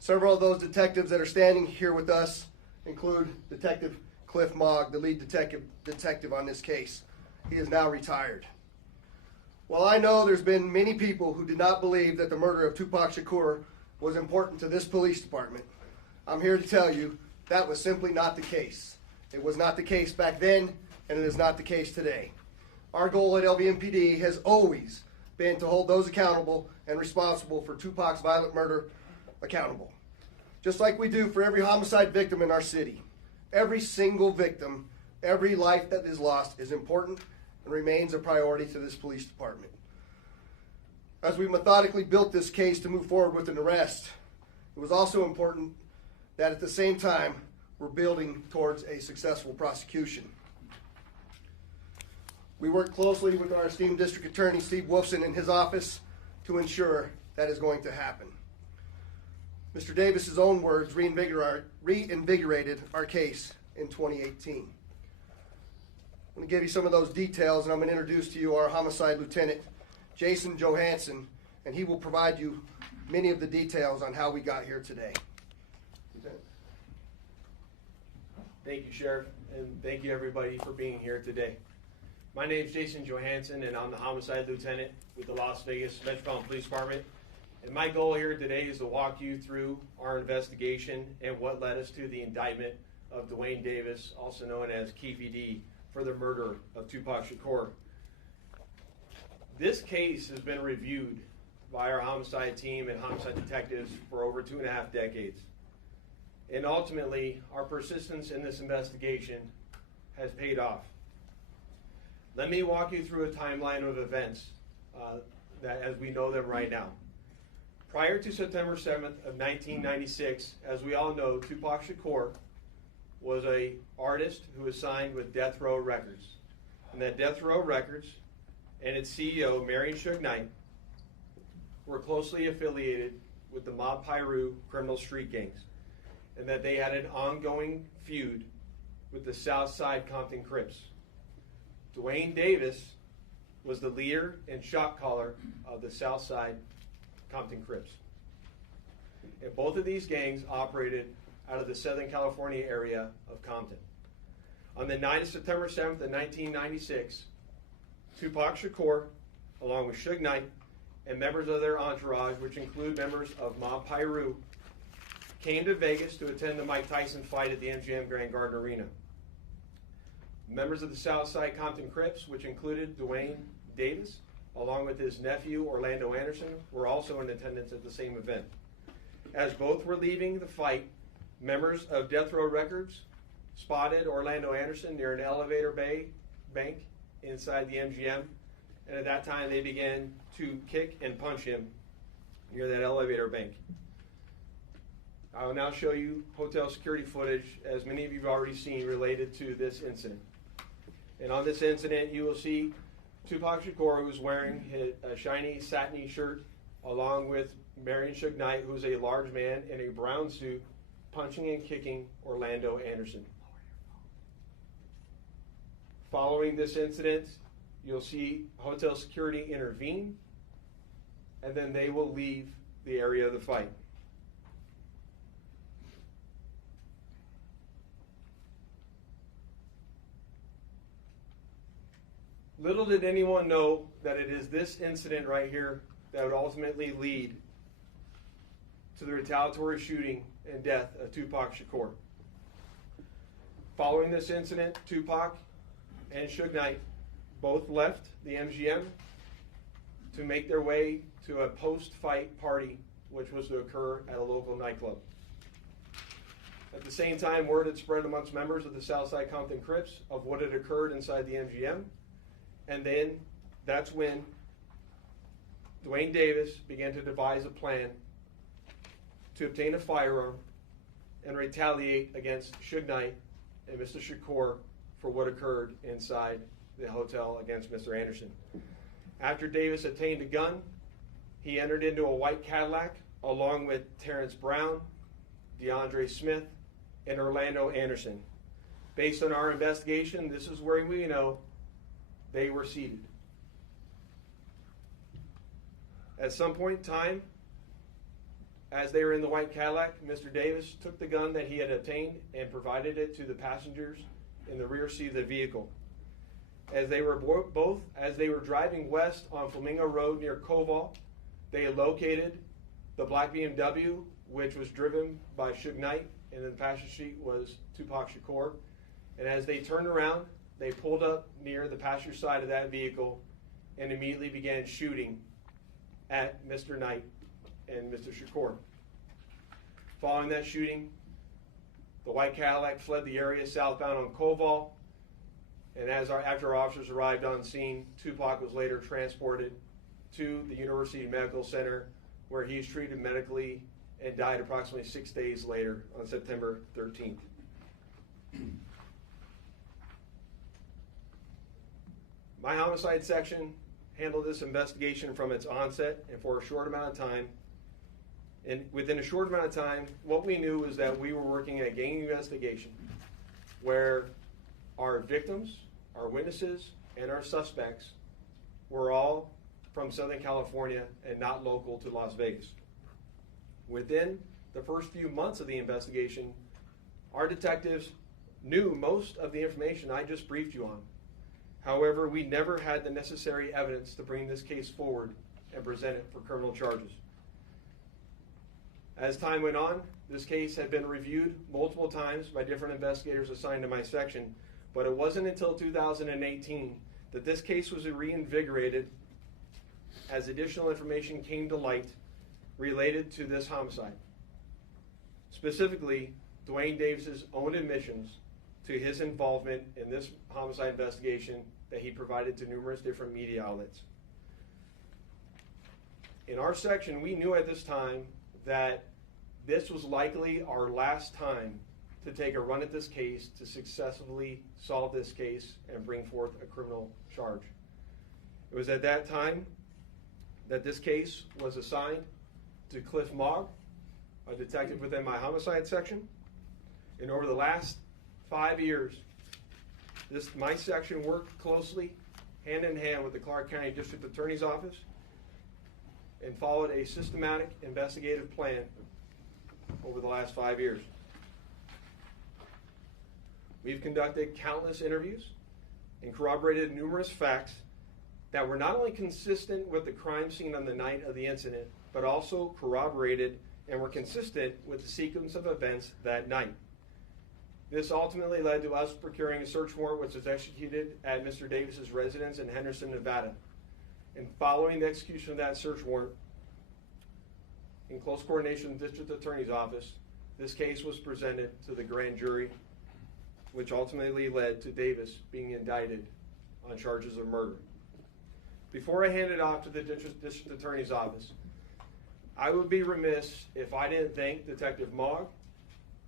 Several of those detectives that are standing here with us include Detective Cliff Mogg, the lead detective on this case. He is now retired. While I know there's been many people who did not believe that the murder of Tupac Shakur was important to this police department, I'm here to tell you that was simply not the case. It was not the case back then, and it is not the case today. Our goal at LVMPD has always been to hold those accountable and responsible for Tupac's violent murder accountable. Just like we do for every homicide victim in our city. Every single victim, every life that is lost is important and remains a priority to this police department. As we methodically built this case to move forward with an arrest, it was also important that at the same time we're building towards a successful prosecution. We work closely with our esteemed District Attorney Steve Wolfson in his office to ensure that is going to happen. Mr. Davis's own words reinvigorated our case in 2018. I'm going to give you some of those details, and I'm going to introduce to you our homicide lieutenant, Jason Johansson, and he will provide you many of the details on how we got here today. Lieutenant. Thank you, Sheriff, and thank you everybody for being here today. My name is Jason Johansson, and I'm the homicide lieutenant with the Las Vegas Metropolitan Police Department. And my goal here today is to walk you through our investigation and what led us to the indictment of Duane Davis, also known as Keffe D, for the murder of Tupac Shakur. This case has been reviewed by our homicide team and homicide detectives for over 2.5 decades. And ultimately, our persistence in this investigation has paid off. Let me walk you through a timeline of events that as we know them right now. Prior to September 7th of 1996, as we all know, Tupac Shakur was an artist who was signed with Death Row Records. And that Death Row Records and its CEO, Marion Suge Knight, were closely affiliated with the Mob Piru criminal street gangs, and that they had an ongoing feud with the Southside Compton Crips. Duane Davis was the leader and shot caller of the Southside Compton Crips. And both of these gangs operated out of the Southern California area of Compton. On the night of September 7th of 1996, Tupac Shakur, along with Suge Knight, and members of their entourage, which include members of Mob Piru, came to Vegas to attend the Mike Tyson fight at the MGM Grand Garden Arena. Members of the Southside Compton Crips, which included Duane Davis, along with his nephew, Orlando Anderson, were also in attendance at the same event. As both were leaving the fight, members of Death Row Records spotted Orlando Anderson near an elevator bank inside the MGM, and at that time they began to kick and punch him near that elevator bank. I will now show you hotel security footage, as many of you have already seen, related to this incident. And on this incident, you will see Tupac Shakur, who's wearing a shiny satiny shirt, along with Marion Suge Knight, who's a large man in a brown suit, punching and kicking Orlando Anderson. Following this incident, you'll see hotel security intervene, and then they will leave the area of the fight. Little did anyone know that it is this incident right here that would ultimately lead to the retaliatory shooting and death of Tupac Shakur. Following this incident, Tupac and Suge Knight both left the MGM to make their way to a post-fight party, which was to occur at a local nightclub. At the same time, word had spread amongst members of the Southside Compton Crips of what had occurred inside the MGM. And then that's when Duane Davis began to devise a plan to obtain a firearm and retaliate against Suge Knight and Mr. Shakur for what occurred inside the hotel against Mr. Anderson. After Davis obtained a gun, he entered into a white Cadillac along with Terrence Brown, DeAndre Smith, and Orlando Anderson. Based on our investigation, this is where we know they were seated. At some point in time, As they were in the white Cadillac, Mr. Davis took the gun that he had obtained and provided it to the passengers in the rear seat of the vehicle. As they were driving west on Flamingo Road near Koval, they had located the black BMW, which was driven by Suge Knight, and in the passenger seat was Tupac Shakur. And as they turned around, they pulled up near the passenger side of that vehicle and immediately began shooting at Mr. Knight and Mr. Shakur. Following that shooting, the white Cadillac fled the area southbound on Koval, and after our officers arrived on scene, Tupac was later transported to the University Medical Center, where he was treated medically and died approximately 6 days later on September 13th. My homicide section handled this investigation from its onset and for a short amount of time. And within a short amount of time, what we knew was that we were working a gang investigation where our victims, our witnesses, and our suspects were all from Southern California and not local to Las Vegas. Within the first few months of the investigation, our detectives knew most of the information I just briefed you on. However, we never had the necessary evidence to bring this case forward and present it for criminal charges. As time went on, this case had been reviewed multiple times by different investigators assigned to my section, but it wasn't until 2018 that this case was reinvigorated as additional information came to light related to this homicide. Specifically, Duane Davis's own admissions to his involvement in this homicide investigation that he provided to numerous different media outlets. In our section, we knew at this time that this was likely our last time to take a run at this case to successfully solve this case and bring forth a criminal charge. It was at that time that this case was assigned to Cliff Mogg, a detective within my homicide section. And over the last 5 years, my section worked closely, hand in hand with the Clark County District Attorney's Office and followed a systematic investigative plan over the last 5 years. We've conducted countless interviews and corroborated numerous facts that were not only consistent with the crime scene on the night of the incident, but also corroborated and were consistent with the sequence of events that night. This ultimately led to us procuring a search warrant which was executed at Mr. Davis's residence in Henderson, Nevada. And following the execution of that search warrant, in close coordination with the District Attorney's Office, this case was presented to the grand jury, which ultimately led to Davis being indicted on charges of murder. Before I hand it off to the District Attorney's Office, I would be remiss if I didn't thank Detective Mogg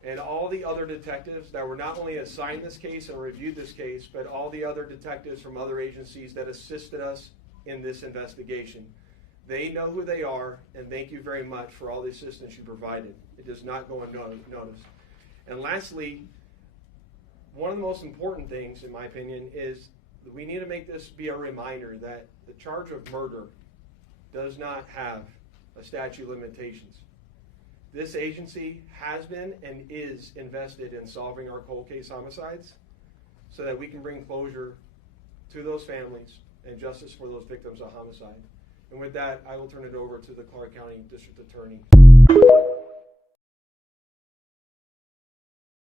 and all the other detectives that were not only assigned this case and reviewed this case, but all the other detectives from other agencies that assisted us in this investigation. They know who they are, and thank you very much for all the assistance you provided. It does not go unnoticed. And lastly, one of the most important things, in my opinion, is that we need to make this be a reminder that the charge of murder does not have a statute of limitations. This agency has been and is invested in solving our cold case homicides so that we can bring closure to those families and justice for those victims of homicide. And with that, I will turn it over to the Clark County District Attorney.